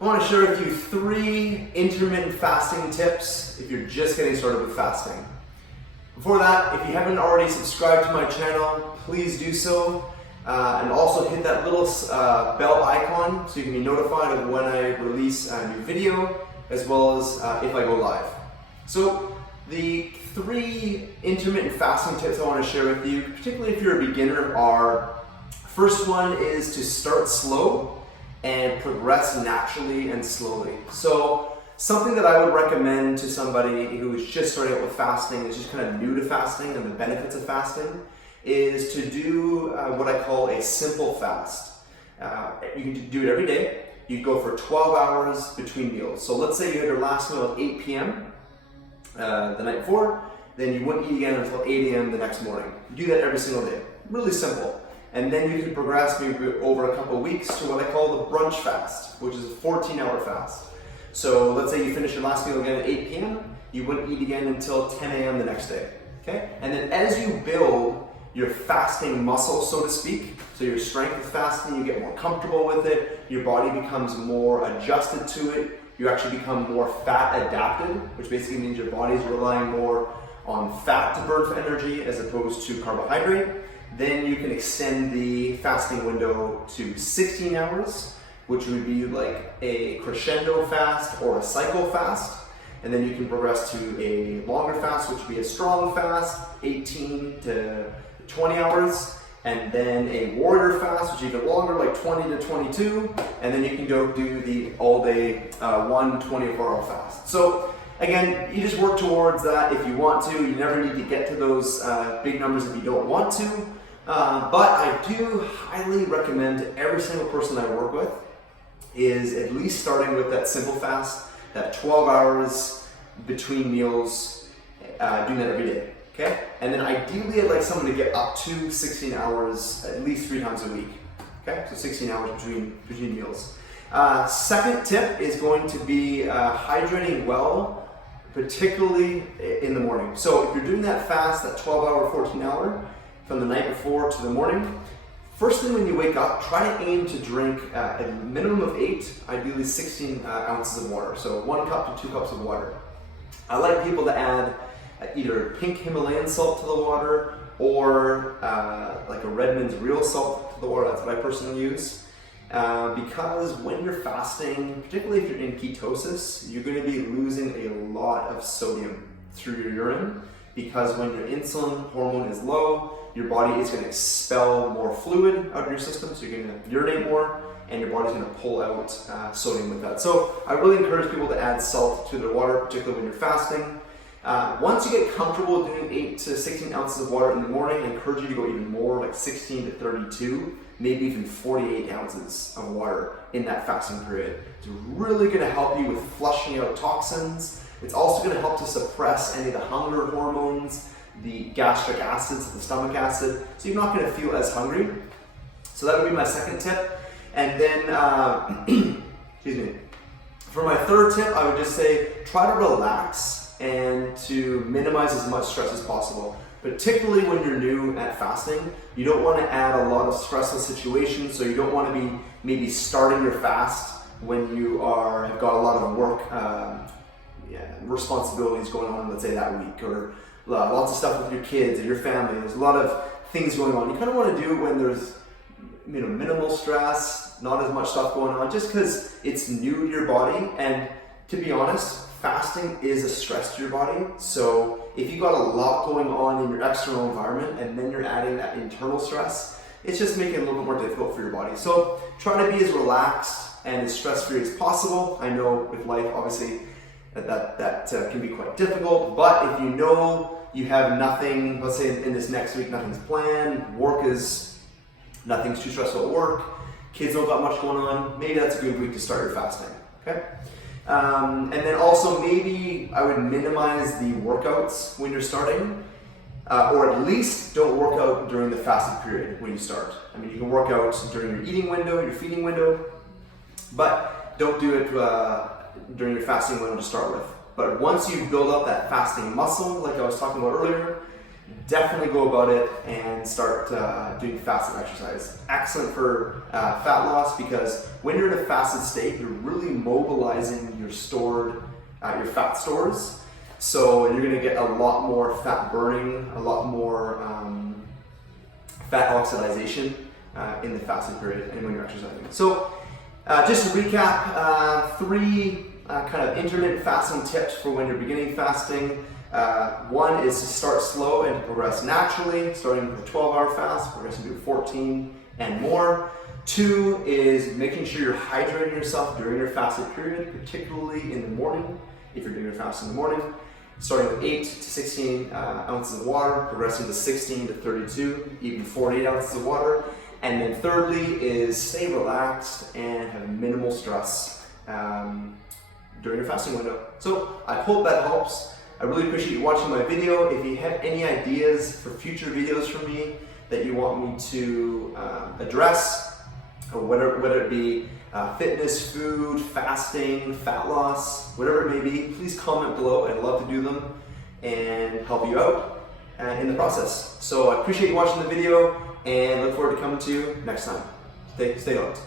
I want to share with you 3 intermittent fasting tips if you're just getting started with fasting. Before that, if you haven't already subscribed to my channel, please do so. And also hit that little bell icon so you can be notified of when I release a new video, as well as if I go live. So the 3 intermittent fasting tips I want to share with you, particularly if you're a beginner, are: first one is to start slow and progress naturally and slowly. So something that I would recommend to somebody who is just starting out with fasting, is just kind of new to fasting and the benefits of fasting, is to do what I call a simple fast. You can do it every day. You go for 12 hours between meals. So let's say you had your last meal at 8 p.m. The night before, then you wouldn't eat again until 8 a.m. the next morning. You do that every single day. Really simple. And then you can progress maybe over a couple of weeks to what I call the brunch fast, which is a 14-hour fast. So let's say you finish your last meal again at 8 p.m., you wouldn't eat again until 10 a.m. the next day. Okay? And then as you build your fasting muscle, so to speak, so your strength with fasting, you get more comfortable with it, your body becomes more adjusted to it, you actually become more fat adapted, which basically means your body's relying more on fat to burn for energy as opposed to carbohydrate. Then you can extend the fasting window to 16 hours, which would be like a crescendo fast or a cycle fast. And then you can progress to a longer fast, which would be a strong fast, 18 to 20 hours. And then a warrior fast, which is even longer, like 20 to 22. And then you can go do the all-day 24-hour fast. So again, you just work towards that if you want to. You never need to get to those big numbers if you don't want to. But I do highly recommend to every single person I work with is at least starting with that simple fast, that 12 hours between meals, doing that every day. Okay? And then ideally I'd like someone to get up to 16 hours at least 3 times a week. Okay? So 16 hours between meals. Second tip is going to be hydrating well, particularly in the morning. So if you're doing that fast, that 12-hour, 14-hour, from the night before to the morning, first thing when you wake up, try to aim to drink a minimum of 8, ideally 16 ounces of water. So 1 cup to 2 cups of water. I like people to add either pink Himalayan salt to the water or like a Redmond's real salt to the water. That's what I personally use. Because when you're fasting, particularly if you're in ketosis, you're going to be losing a lot of sodium through your urine, because when your insulin hormone is low, your body is going to expel more fluid out of your system, so you're going to urinate more, and your body's going to pull out sodium with that. So I really encourage people to add salt to their water, particularly when you're fasting. Once you get comfortable doing 8 to 16 ounces of water in the morning, I encourage you to go even more, like 16 to 32, maybe even 48 ounces of water in that fasting period. It's really going to help you with flushing out toxins. It's also going to help to suppress any of the hunger hormones, the gastric acids, the stomach acid, so you're not going to feel as hungry. So that would be my second tip. And then, excuse me, for my third tip, I would just say try to relax and to minimize as much stress as possible. Particularly when you're new at fasting, you don't want to add a lot of stressful situations, so you don't want to be maybe starting your fast when you have got a lot of work responsibilities going on, let's say that week, or lots of stuff with your kids or your family. There's a lot of things going on. You kind of want to do it when there's minimal stress, not as much stuff going on, just because it's new to your body. And to be honest, fasting is a stress to your body. So if you've got a lot going on in your external environment and then you're adding that internal stress, it's just making it a little bit more difficult for your body. So try to be as relaxed and as stress-free as possible. I know with life, obviously, that can be quite difficult, but if you know you have nothing, let's say in this next week, nothing's planned, nothing's too stressful at work, kids don't got much going on, maybe that's a good week to start your fasting, okay? And then also maybe I would minimize the workouts when you're starting, or at least don't work out during the fasted period when you start. I mean, you can work out during your eating window, your feeding window, but don't do it during your fasting window to start with. But once you build up that fasting muscle, like I was talking about earlier, definitely go about it and start doing fasted exercise. Excellent for fat loss, because when you're in a fasted state, you're really mobilizing your fat stores. So you're going to get a lot more fat burning, a lot more fat oxidation in the fasted period and when you're exercising. So just to recap, 3 kind of intermittent fasting tips for when you're beginning fasting. 1 is to start slow and to progress naturally, starting with a 12-hour fast, progressing to 14 and more. 2 is making sure you're hydrating yourself during your fasted period, particularly in the morning, if you're doing your fast in the morning. Starting with 8 to 16 ounces of water, progressing to 16 to 32, even 48 ounces of water. And then thirdly is stay relaxed and have minimal stress during your fasting window. So I hope that helps. I really appreciate you watching my video. If you have any ideas for future videos from me that you want me to address, or whether it be fitness, food, fasting, fat loss, whatever it may be, please comment below. I'd love to do them and help you out in the process. So I appreciate you watching the video and look forward to coming to you next time. Stay hooked.